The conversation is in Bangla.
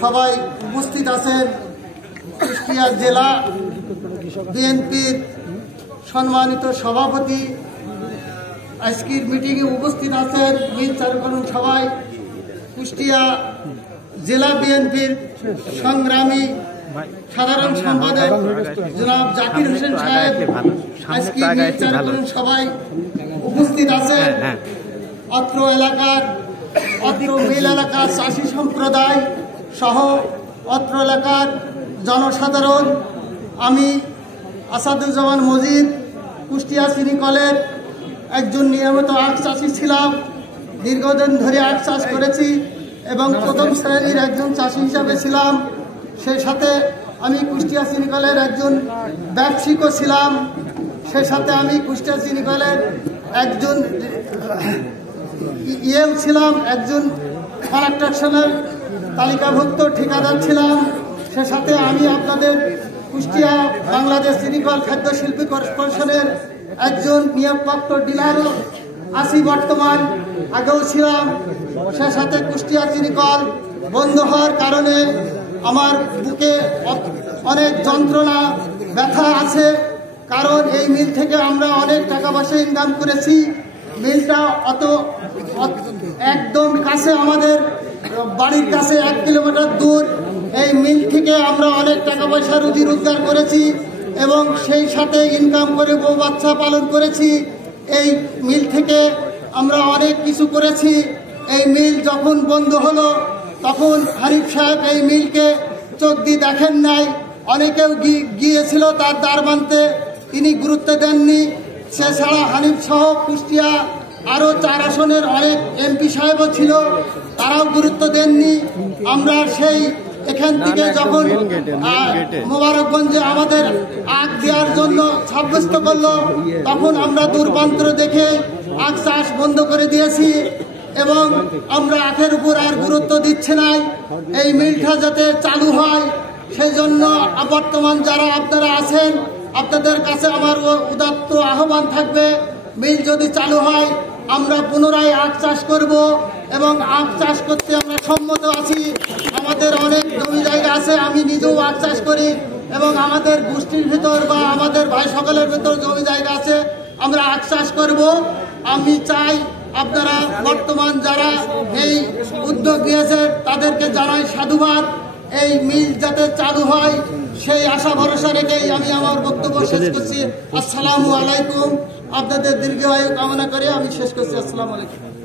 সবাই উপস্থিত আছেন। কুষ্টিয়া জেলা বিএনপির সম্মানিত সভাপতি আজকের মিটিংয়ে উপস্থিত আছেন। মিল চারুকরণ সবাই কুষ্টিয়া জেলা বিএনপির সংগ্রামী সাধারণ সম্পাদক জনাব জাকির হোসেন সাহেব আজকে মিল চারুকরণ সবাই উপস্থিত আছেন। অত্র মিল এলাকার চাষী সম্প্রদায় সহ অত্র এলাকার জনসাধারণ, আমি আসাদুজ্জামান মজিদ কুষ্টিয়া চিনি কলের একজন নিয়মিত আখ চাষি ছিলাম। দীর্ঘদিন ধরে আখ চাষ করেছি এবং প্রথম শ্রেণীর একজন চাষি হিসাবে ছিলাম। সেই সাথে আমি কুষ্টিয়া চিনি কলের একজন ব্যবসায়িকও ছিলাম। সেই সাথে আমি কুষ্টিয়া চিনি কলের একজন ছিলাম, একজন কন্ট্রাকশনের তালিকাভুক্ত ঠিকাদার ছিলাম। সে সাথে আমি আপনাদের কুষ্টিয়া বাংলাদেশ চিনিকল খাদ্য শিল্পী কর্পোরেশনের একজন নিয়োগপ্রাপ্ত ডিলারও আছি বর্তমান, আগেও ছিলাম। সে সাথে কুষ্টিয়া চিনিকল বন্ধ হওয়ার কারণে আমার বুকে অনেক যন্ত্রণা ব্যথা আছে, কারণ এই মিল থেকে আমরা অনেক টাকা পয়সা ইনকাম করেছি। মিলটা একদম কাছে, আমাদের বাড়ির কাছে 1 কিলোমিটার দূর। এই মিল থেকে আমরা অনেক টাকা পয়সা রুজি রোজগার করেছি এবং সেই সাথে ইনকাম করে বউ বাচ্চা পালন করেছি। এই মিল থেকে আমরা অনেক কিছু করেছি। এই মিল যখন বন্ধ হলো তখন হানিফ সাহেব এই মিলকে চোখ দিয়ে দেখেন নাই। অনেকেও গিয়েছিল তার দ্বার মানতে, তিনি গুরুত্ব দেননি। সে ছাড়া হানিফ সহ কুষ্টিয়া আরও 4 আসনের অনেক এমপি সাহেবও ছিল, তারাও গুরুত্ব দেননি। আমরা সেই এখান থেকে যখন মোবারকগঞ্জে আমাদের আখ দেওয়ার জন্য সাব্যস্ত করলো, তখন আমরা দূরপান্ত দেখে আখ চাষ বন্ধ করে দিয়েছি এবং আমরা আখের উপর আর গুরুত্ব দিচ্ছি না। এই মিলটা যাতে চালু হয় সেই জন্য বর্তমান যারা আপনারা আছেন, আপনাদের কাছে আমার উদাত্ত আহ্বান থাকবে, মিল যদি চালু হয় আমরা পুনরায় আখ চাষ করব এবং আখ চাষ করতে আমরা সম্মত আছি। আমাদের অনেক জমি জায়গা আছে, আমি নিজেও আখ চাষ করি এবং আমাদের গোষ্ঠীর ভিতর বা আমাদের ভাই সকলের ভিতর জমি জায়গা আছে, আমরা আখ চাষ করব। আমি চাই আপনারা বর্তমান যারা এই উদ্যোগ নিয়েছে তাদেরকে জানাই সাধুবাদ। এই মিল যাতে চালু হয় সেই আশা ভরসা রেখেই আমি আমার বক্তব্য শেষ করছি। আসসালামু আলাইকুম। আপনাদের দীর্ঘায়ু কামনা করে আমি শেষ করছি। আসসালামু আলাইকুম।